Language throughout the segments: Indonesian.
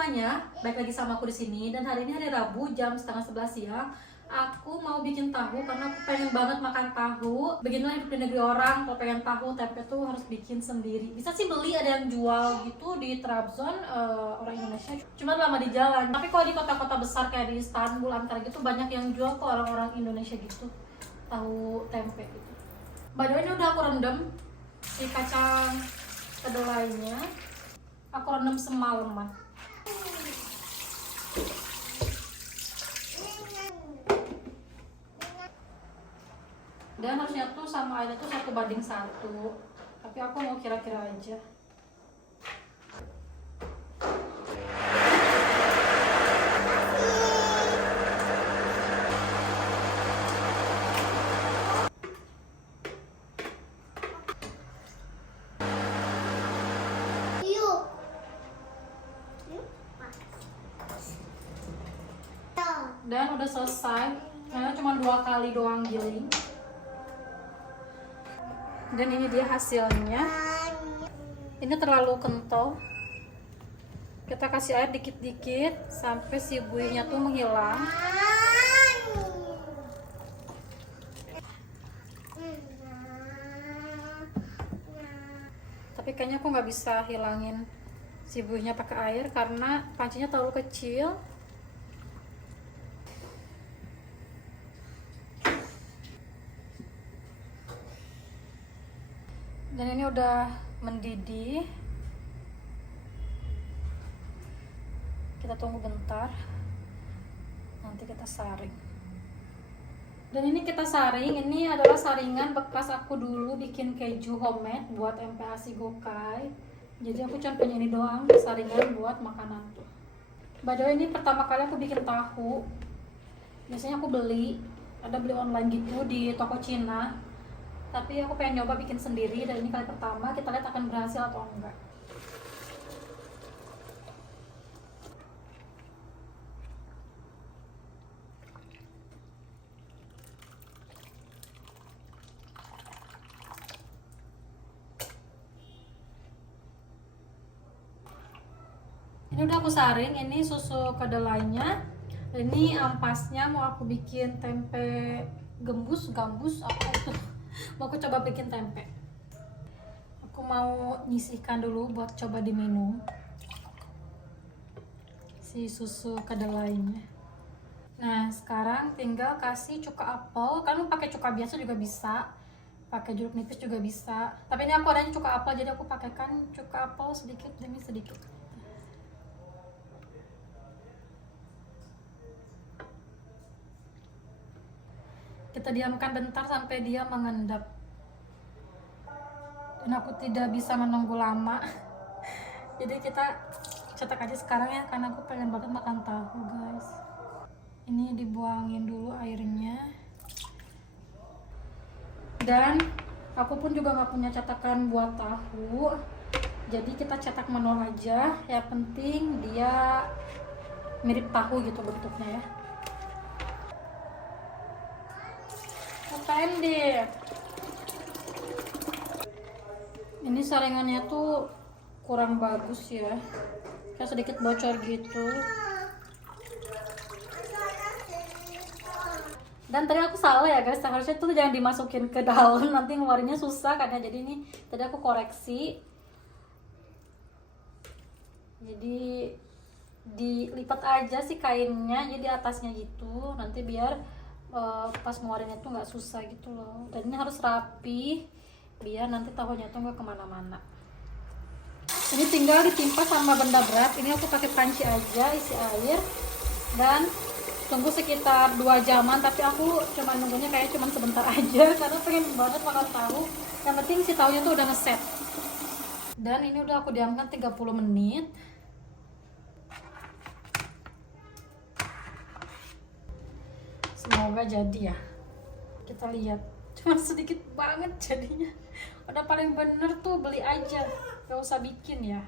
semuanya, balik lagi sama aku di sini. Dan hari ini hari Rabu jam setengah 11 siang. Aku mau bikin tahu karena aku pengen banget makan tahu. Beginilah hidup di negeri orang. Kalau pengen tahu tempe tuh harus bikin sendiri. Bisa sih beli, ada yang jual gitu di Trabzon, orang Indonesia. Cuma lama di jalan. Tapi kalau di kota-kota besar kayak di Istanbul, Ankara gitu banyak yang jual kok orang-orang Indonesia gitu. Tahu tempe gitu. By the way, ini udah aku rendam si kacang kedelainya. Aku rendam semalaman. Dan harusnya tuh sama airnya tuh 1:1. Tapi aku mau kira-kira aja. Dan udah selesai, karena cuma 2 kali doang giling. Dan ini dia hasilnya. Ini terlalu kental. Kita kasih air dikit-dikit sampai si buihnya tuh menghilang. Tapi kayaknya aku nggak bisa hilangin si buihnya pakai air karena pancinya terlalu kecil. Dan ini udah mendidih. Kita tunggu bentar. Nanti kita saring. Dan ini kita saring. Ini adalah saringan bekas aku dulu bikin keju homemade buat MPASI Gokai. Jadi aku cuma punya ini doang, saringan buat makanan tuh. By the way, ini pertama kali aku bikin tahu. Biasanya aku beli online gitu di toko Cina. Tapi aku pengen nyoba bikin sendiri, dan ini kali pertama. Kita lihat akan berhasil atau enggak. Ini udah aku saring. Ini susu kedelainya. Ini ampasnya mau aku bikin tempe gambus apa itu. Mau aku coba bikin tempe. Aku mau nyisihkan dulu buat coba diminum si susu kedelainya. Nah, sekarang tinggal kasih cuka apel. Kalian pakai cuka biasa juga bisa, pakai jeruk nipis juga bisa. Tapi ini aku adanya cuka apel, jadi aku pakaikan cuka apel sedikit demi sedikit. Kita diamkan bentar sampai dia mengendap. Dan aku tidak bisa menunggu lama. Jadi kita cetak aja sekarang ya, karena aku pengen banget makan tahu, guys. Ini dibuangin dulu airnya. Dan aku pun juga nggak punya cetakan buat tahu. Jadi kita cetak manual aja. Yang penting dia mirip tahu gitu bentuknya ya. Pendek. Ini saringannya tuh kurang bagus ya, kayak sedikit bocor gitu. Dan tadi aku salah ya guys, harusnya tuh jangan dimasukin ke dalam, nanti ngeluarinnya susah kan ya. Jadi ini tadi aku koreksi, jadi dilipat aja sih kainnya jadi atasnya gitu, nanti biar pas ngeluarinnya tuh nggak susah gitu loh. Dan ini harus rapi biar nanti tahunya tuh nggak kemana-mana. Ini tinggal ditimpa sama benda berat. Ini aku pakai panci aja, isi air, dan tunggu sekitar 2 jaman. Tapi aku cuma nunggunya kayak cuma sebentar aja karena pengen banget makan tahu. Yang penting si tahunya tuh udah ngeset. Dan ini udah aku diamkan 30 menit. Semoga jadi ya. Kita lihat. Cuma sedikit banget jadinya. Udah paling bener tuh beli aja, gak usah bikin ya.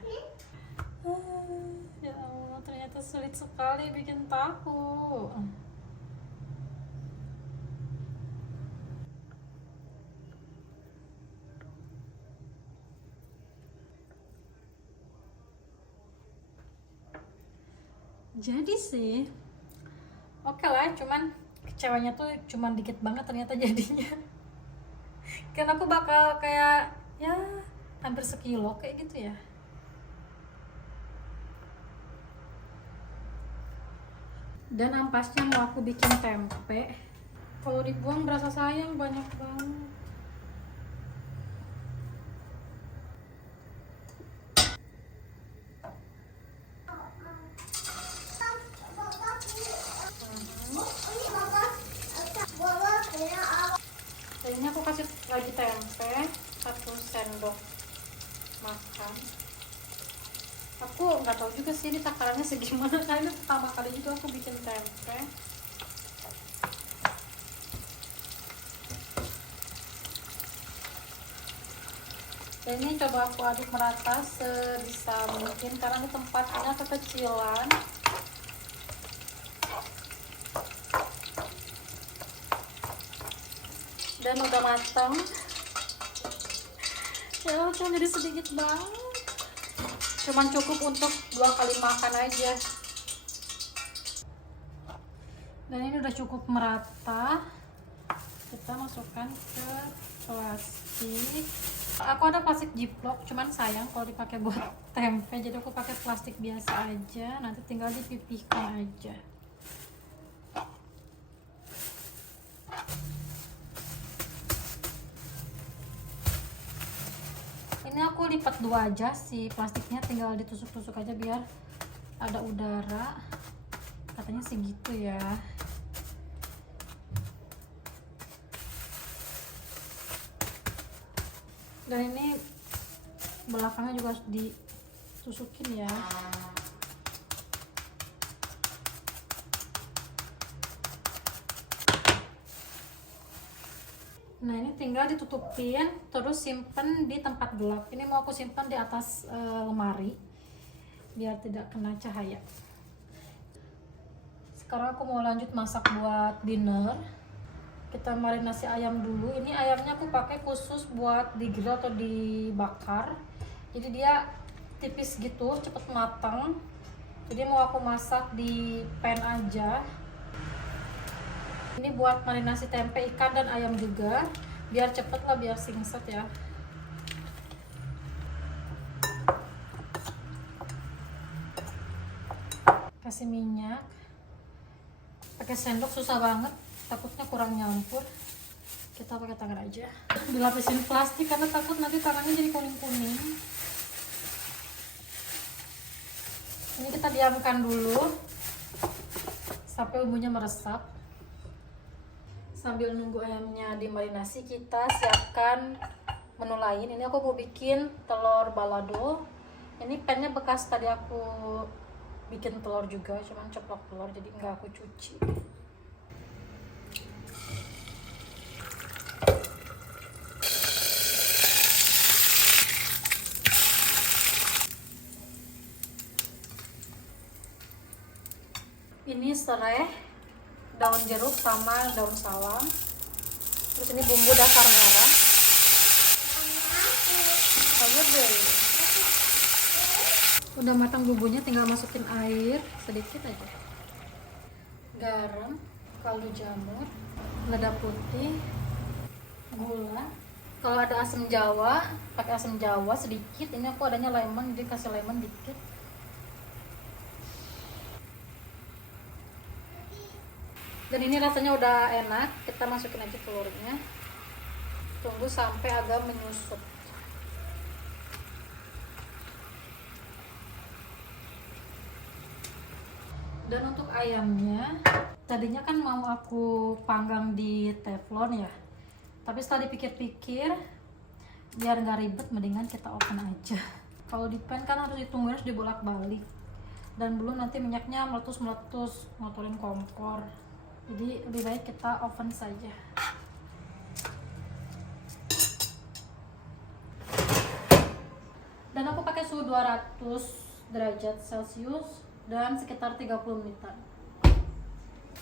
Ya Allah, ternyata sulit sekali bikin tahu. Jadi sih oke lah, cuman kecewanya tuh cuman dikit banget ternyata jadinya. Karena aku bakal kayak ya hampir sekilo kayak gitu ya. Dan ampasnya mau aku bikin tempe. Kalau dibuang berasa sayang banyak banget. Dan ini aku kasih lagi tempe 1 sendok makan. Aku nggak tahu juga sih ini takarannya segimana, karena ini pertama kali juga aku bikin tempe. Dan ini coba aku aduk merata sebisa mungkin karena di tempatnya kekecilan. Dan udah matang. Ya Allah, cuma jadi sedikit banget. Cuman cukup untuk 2 kali makan aja. Dan ini udah cukup merata. Kita masukkan ke plastik. Aku ada plastik Ziplock, cuman sayang kalau dipakai buat tempe, jadi aku pakai plastik biasa aja. Nanti tinggal dipipihkan aja. Ini aku lipat 2 aja sih plastiknya, tinggal ditusuk-tusuk aja biar ada udara. Katanya segitu ya. Dan ini belakangnya juga harus ditusukin ya. Nah ini tinggal ditutupin, terus simpen di tempat gelap. Ini mau aku simpan di atas lemari biar tidak kena cahaya. Sekarang aku mau lanjut masak buat dinner. Kita marinasi ayam dulu. Ini ayamnya aku pakai khusus buat digrill atau dibakar. Jadi dia tipis gitu, cepet matang. Jadi mau aku masak di pan aja. Ini buat marinasi tempe, ikan, dan ayam juga, biar cepet lah, biar singset ya. Kasih minyak. Pakai sendok susah banget, takutnya kurang nyampur. Kita pakai tangan aja. Dilapisin plastik karena takut nanti tangannya jadi kuning-kuning. Ini kita diamkan dulu sampai bumbunya meresap. Sambil nunggu ayamnya dimarinasi, kita siapkan menu lain. Ini aku mau bikin telur balado. Ini pannya bekas tadi aku bikin telur juga, cuman ceplok telur jadi nggak aku cuci. Ini serai, daun jeruk sama daun salam. Terus ini bumbu dasar merah. Udah matang bumbunya, tinggal masukin air sedikit aja. Garam, kaldu jamur, lada putih, gula. Kalau ada asam jawa, pakai asam jawa sedikit. Ini aku adanya lemon, jadi kasih lemon dikit. Dan ini rasanya udah enak, kita masukin aja telurnya. Tunggu sampai agak menyusut. Dan untuk ayamnya, tadinya kan mau aku panggang di teflon ya, tapi setelah dipikir-pikir, biar nggak ribet, mendingan kita oven aja. Kalau di pan kan harus ditunggu, harus dibolak-balik, dan belum nanti minyaknya meletus-meletus, ngotorin kompor. Jadi lebih baik kita oven saja. Dan aku pakai suhu 200 derajat Celcius dan sekitar 30 menitan.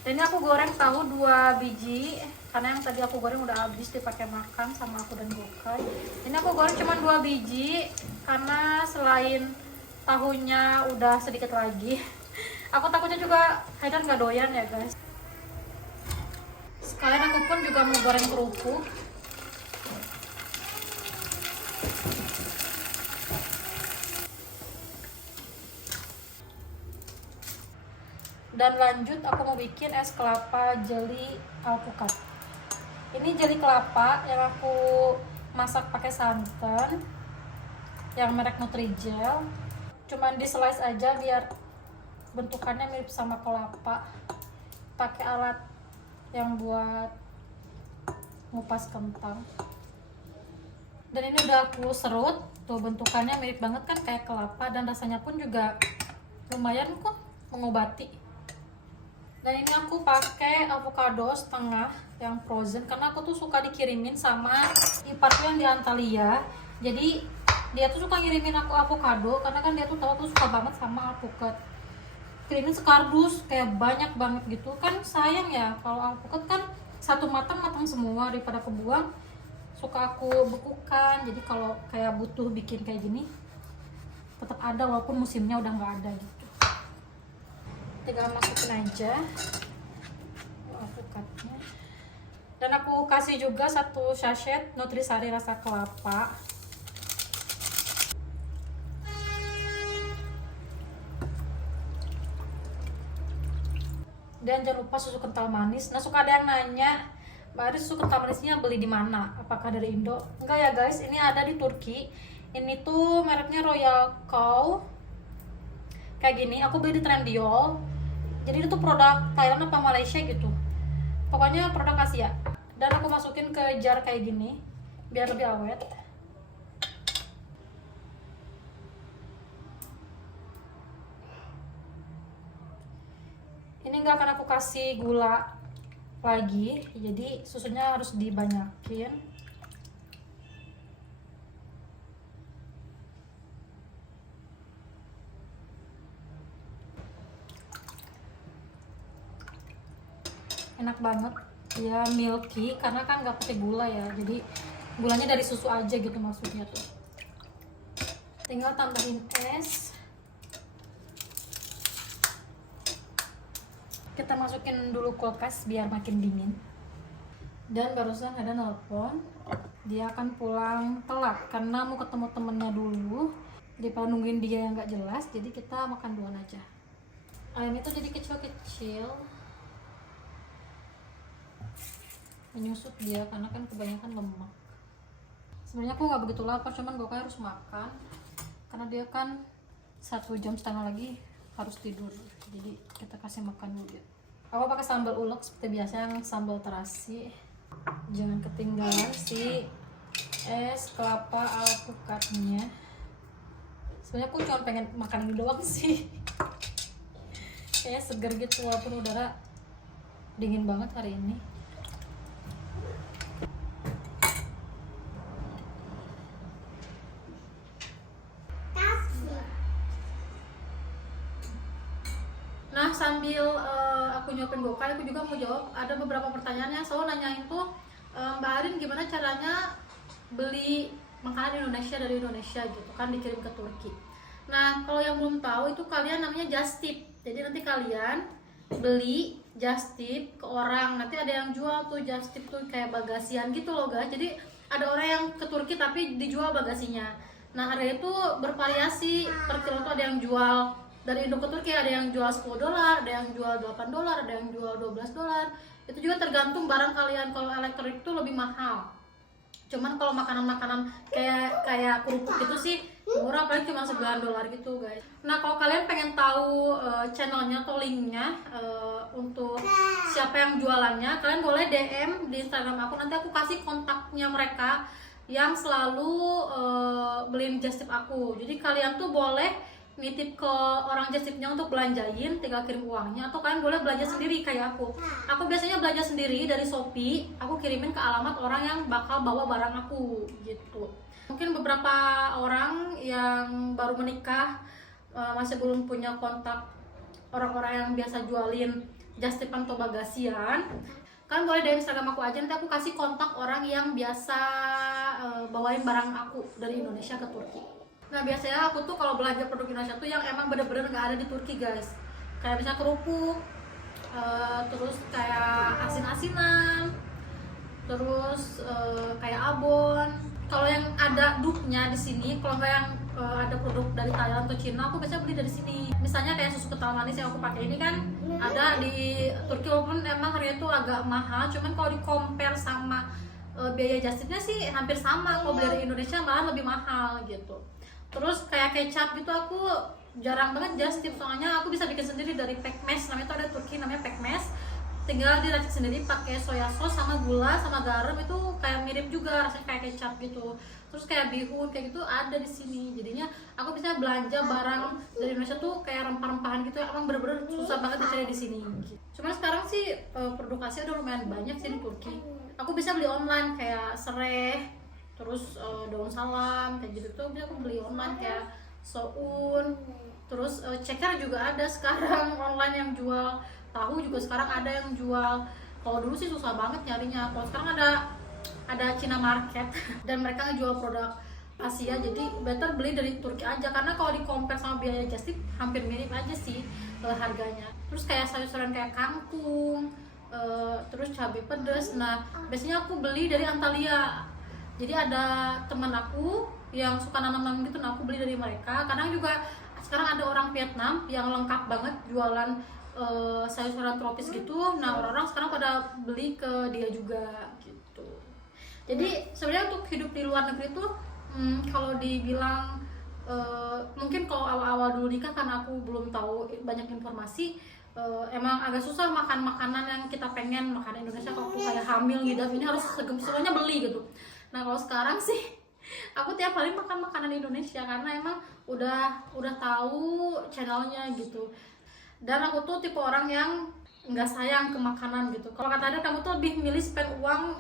Dan ini aku goreng tahu 2 biji, karena yang tadi aku goreng udah habis dipakai makan sama aku dan Gokay. Ini aku goreng cuma 2 biji karena selain tahunya udah sedikit lagi, Aku takutnya juga Haidar nggak doyan ya guys. Sekalian aku pun juga mau goreng kerupuk. Dan lanjut aku mau bikin es kelapa jeli alpukat. Ini jeli kelapa yang aku masak pakai santan yang merek Nutrijel. Cuman di slice aja biar bentukannya mirip sama kelapa. Pakai alat yang buat ngupas kentang. Dan ini udah aku serut. Tuh bentukannya mirip banget kan kayak kelapa, dan rasanya pun juga lumayan kok mengobati. Dan ini aku pakai avocado setengah yang frozen karena aku tuh suka dikirimin sama iparku yang di Antalya. Jadi dia tuh suka ngirimin aku avocado karena kan dia tuh tahu tuh suka banget sama alpukat. Kirimin sekardus kayak banyak banget gitu kan, sayang ya kalau alpukat kan satu matang semua, daripada kebuang. Suka aku bekukan, jadi kalau kayak butuh bikin kayak gini tetap ada walaupun musimnya udah nggak ada gitu. Tinggal masukin aja alpukatnya. Dan aku kasih juga 1 sachet Nutrisari rasa kelapa. Dan jangan lupa susu kental manis. Nah, suka ada yang nanya, Mbak Aris susu kental manisnya beli di mana? Apakah dari Indo? Enggak ya guys, ini ada di Turki. Ini tuh mereknya Royal Cow. Kayak gini, aku beli di Trendyol. Jadi itu produk Thailand apa Malaysia gitu. Pokoknya produk Asia. Dan aku masukin ke jar kayak gini biar lebih awet. Ini nggak akan aku kasih gula lagi, jadi susunya harus dibanyakin. Enak banget ya, milky karena kan nggak pakai gula ya, jadi gulanya dari susu aja gitu maksudnya tuh. Tinggal tambahin es. Kita masukin dulu kulkas biar makin dingin. Dan barusan ada nelpon, dia akan pulang telat karena mau ketemu temennya dulu. Daripada nungguin dia yang nggak jelas, jadi kita makan duluan aja. Ayam itu jadi kecil-kecil, menyusut dia karena kan kebanyakan lemak. Sebenarnya aku nggak begitu lapar, cuman gue harus makan karena dia kan 1,5 jam lagi harus tidur, jadi kita kasih makan dulu dia. Aku pakai sambal ulek seperti biasa, yang sambal terasi. Jangan ketinggalan si es kelapa alpukatnya. Sebenarnya aku cuma pengen makan ini doang sih. Kayaknya seger gitu walaupun udara dingin banget hari ini. Nah, sambil aku nyuapin gokal, aku juga mau jawab ada beberapa pertanyaan yang selalu nanyain tuh, Mbak Arin gimana caranya beli makanan Indonesia dari Indonesia gitu kan dikirim ke Turki. Nah, kalau yang belum tahu itu kalian namanya just tip. Jadi nanti kalian beli just tip ke orang, nanti ada yang jual tuh just tip tuh kayak bagasian gitu loh guys. Jadi ada orang yang ke Turki tapi dijual bagasinya. Nah, harga itu bervariasi per kilo tuh, ada yang jual dari Indo ke Turki, ada yang jual $10, ada yang jual $8, ada yang jual $12. Itu juga tergantung barang kalian. Kalau elektronik itu lebih mahal. Cuman kalau makanan-makanan kayak kerupuk itu sih murah, paling cuma $9 gitu guys. Nah, kalau kalian pengen tahu channelnya atau linknya untuk siapa yang jualannya, kalian boleh DM di Instagram aku, nanti aku kasih kontaknya mereka yang selalu beliin just tip aku. Jadi kalian tuh boleh nitip ke orang just tipnya untuk belanjain, tinggal kirim uangnya, atau kalian boleh belanja sendiri kayak aku. Aku biasanya belanja sendiri dari Shopee, aku kirimin ke alamat orang yang bakal bawa barang aku gitu. Mungkin beberapa orang yang baru menikah masih belum punya kontak orang-orang yang biasa jualin just tip atau bagasian, kalian boleh dari Instagram aku aja, nanti aku kasih kontak orang yang biasa bawain barang aku dari Indonesia ke Turki. Nah, biasanya aku tuh kalau belanja produk Indonesia tuh yang emang bener-bener nggak ada di Turki guys. kayak misalnya kerupuk, terus kayak asin-asinan, terus kayak abon. Kalau yang ada dupnya di sini, kalau nggak yang ada produk dari Thailand atau Cina, aku biasanya beli dari sini. Misalnya kayak susu kental manis yang aku pakai ini kan ada di Turki, walaupun emang harganya tuh agak mahal, cuman kalau di compare sama biaya just tip-nya sih hampir sama. Kalau beli dari Indonesia malah lebih mahal gitu. Terus kayak kecap gitu aku jarang banget just tip, soalnya aku bisa bikin sendiri dari pekmez, namanya tuh ada Turki namanya pekmez. Tinggal diracik sendiri pakai soya sauce sama gula sama garam, itu kayak mirip juga rasanya kayak kecap gitu. Terus kayak bihun kayak gitu ada di sini. Jadinya aku bisa belanja barang dari Indonesia tuh kayak rempah-rempahan gitu, emang bener-bener susah banget dicari di sini. Cuman sekarang sih produk Asia udah lumayan banyak sih di Turki. Aku bisa beli online kayak serai, terus daun salam kayak gitu tuh bisa aku beli online kayak soun. Terus ceker juga ada sekarang online yang jual. Tahu juga sekarang ada yang jual. Kalau dulu sih susah banget nyarinya. Kalau sekarang ada Cina Market dan mereka ngejual produk Asia, jadi better beli dari Turki aja, karena kalau di compare sama biaya just tip hampir mirip aja sih harganya. Terus kayak sayur-sayuran kayak kangkung, terus cabai pedas. Nah biasanya aku beli dari Antalya. Jadi ada teman aku yang suka nanam-nanam gitu, nah aku beli dari mereka. Kadang juga sekarang ada orang Vietnam yang lengkap banget jualan sayur-sayuran tropis gitu. Nah orang-orang sekarang pada beli ke dia juga gitu. Jadi sebenarnya untuk hidup di luar negeri tuh kalau dibilang mungkin kalau awal-awal dulu nikah karena aku belum tahu banyak informasi, emang agak susah makan makanan yang kita pengen makan Indonesia. Kalau aku kayak hamil gitu ini harus semuanya beli gitu. Nah kalau sekarang sih aku tiap hari makan makanan Indonesia karena emang udah tahu channelnya gitu. Dan aku tuh tipe orang yang nggak sayang ke makanan gitu. Kalau kata ada, kamu tuh lebih milih spend uang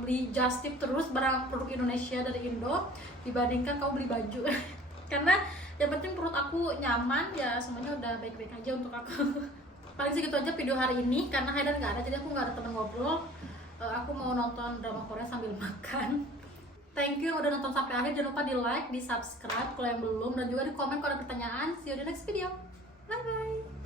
beli just tip terus barang produk Indonesia dari Indo dibandingkan kamu beli baju. Karena yang penting perut aku nyaman, ya semuanya udah baik-baik aja untuk aku. Paling segitu aja video hari ini, karena Haidan nggak ada, jadi aku nggak ada temen ngobrol. Aku mau nonton drama Korea sambil makan. Thank you yang udah nonton sampai akhir. Jangan lupa di like, di subscribe kalau yang belum, dan juga di komen kalau ada pertanyaan. See you di next video. Bye bye.